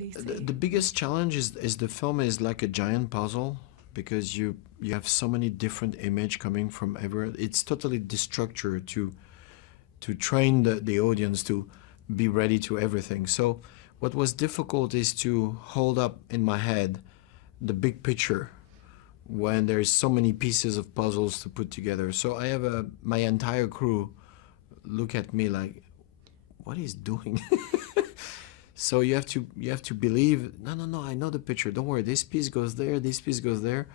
The biggest challenge is the film is like a giant puzzle because you have so many different images coming from everywhere. It's totally destructured to train the audience to be ready to everything. So what was difficult is to hold up in my head the big picture when there's so many pieces of puzzles to put together. So I have my entire crew look at me like, what is doing? So you have to believe, no, I know the picture. Don't worry, this piece goes there, this piece goes there.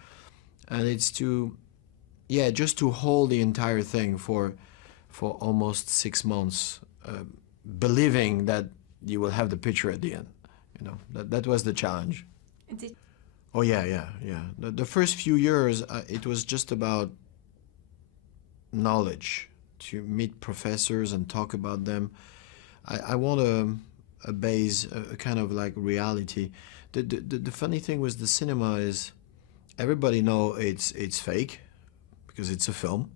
And it's just to hold the entire thing for almost 6 months, believing that you will have the picture at the end. You know, that was the challenge. Oh yeah. The first few years, it was just about knowledge, to meet professors and talk about them. I want a base, a kind of like reality. The funny thing with the cinema is everybody know it's fake because it's a film.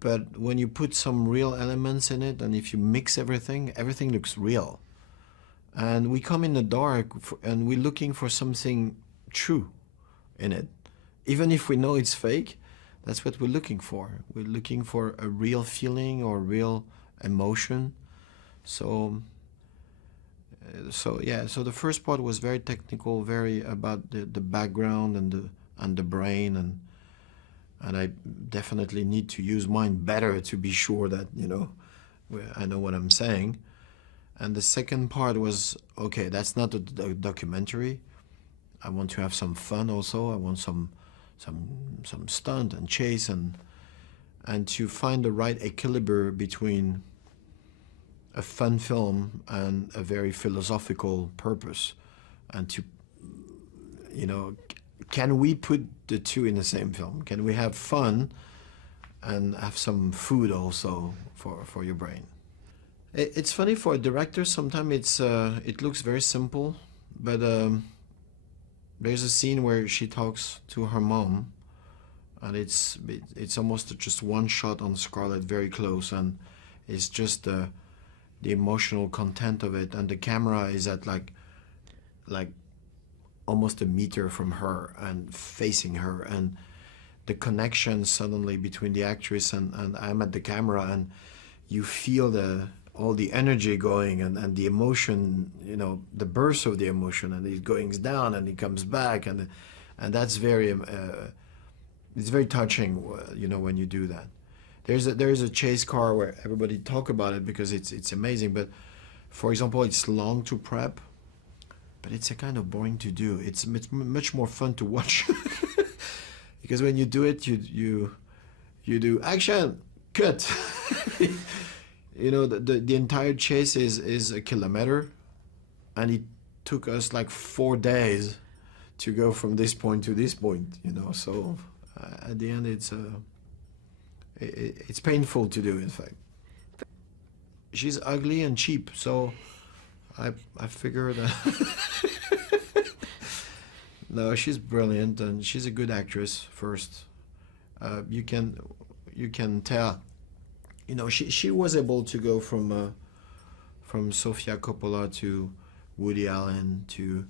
But when you put some real elements in it, and if you mix everything looks real. And we come in the dark and we're looking for something true in it. Even if we know it's fake, that's what we're looking for. We're looking for a real feeling or real emotion. So the first part was very technical, very about the background and the brain, and I definitely need to use mine better to be sure that, you know, I know what I'm saying. And the second part was, okay, that's not a documentary. I want to have some fun also. I want some stunt and chase and to find the right equilibrium between a fun film and a very philosophical purpose, and to, you know, can we put the two in the same film? Can we have fun and have some food also for your brain? It's funny, for a director, sometimes it looks very simple, but there's a scene where she talks to her mom, and it's almost just one shot on Scarlett, very close, and it's just the emotional content of it, and the camera is at like almost a meter from her and facing her, and the connection suddenly between the actress and I'm at the camera, and you feel all the energy going and the emotion, you know, the burst of the emotion, and it goes down and it comes back, and that's very it's very touching, you know, when you do that. There is a chase car where everybody talk about it because it's amazing, but for example, it's long to prep, but it's a kind of boring to do. It's much more fun to watch because when you do it, you do action, cut. You know, the entire chase is a kilometer, and it took us like 4 days to go from this point to this point, you know. So at the end, it's painful to do, in fact. She's ugly and cheap, so I figured no, she's brilliant, and she's a good actress first. You can tell, you know, she was able to go from Sofia Coppola to Woody Allen to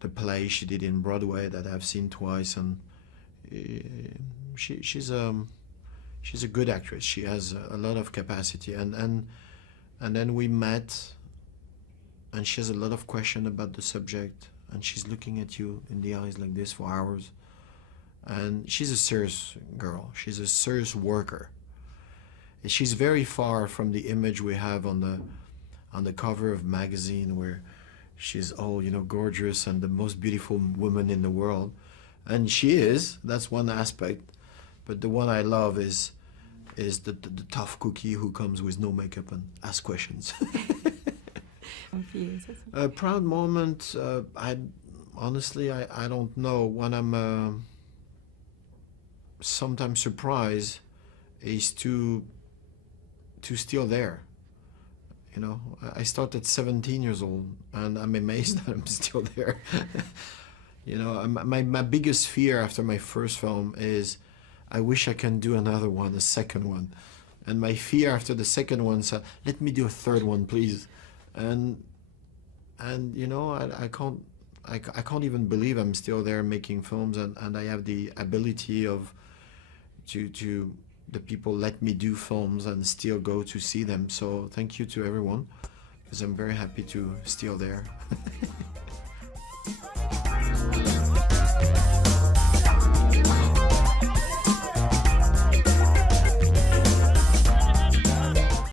the play she did in Broadway that I've seen twice, and she's a good actress. She has a lot of capacity, and then we met, and she has a lot of questions about the subject, and she's looking at you in the eyes like this for hours, and she's a serious girl. She's a serious worker. She's very far from the image we have on the cover of magazine, where she's all, you know, gorgeous and the most beautiful woman in the world, and she is. That's one aspect. But the one I love is the tough cookie who comes with no makeup and asks questions. A proud moment, honestly, I don't know. When I'm sometimes surprised is to still there. You know, I started at 17 years old, and I'm amazed that I'm still there. You know, my biggest fear after my first film is, I wish I can do another one, a second one. And my fear after the second one said, let me do a third one, please. And and you know, I can't even believe I'm still there making films, and I have the ability of to the people let me do films and still go to see them. So thank you to everyone, because I'm very happy to still there.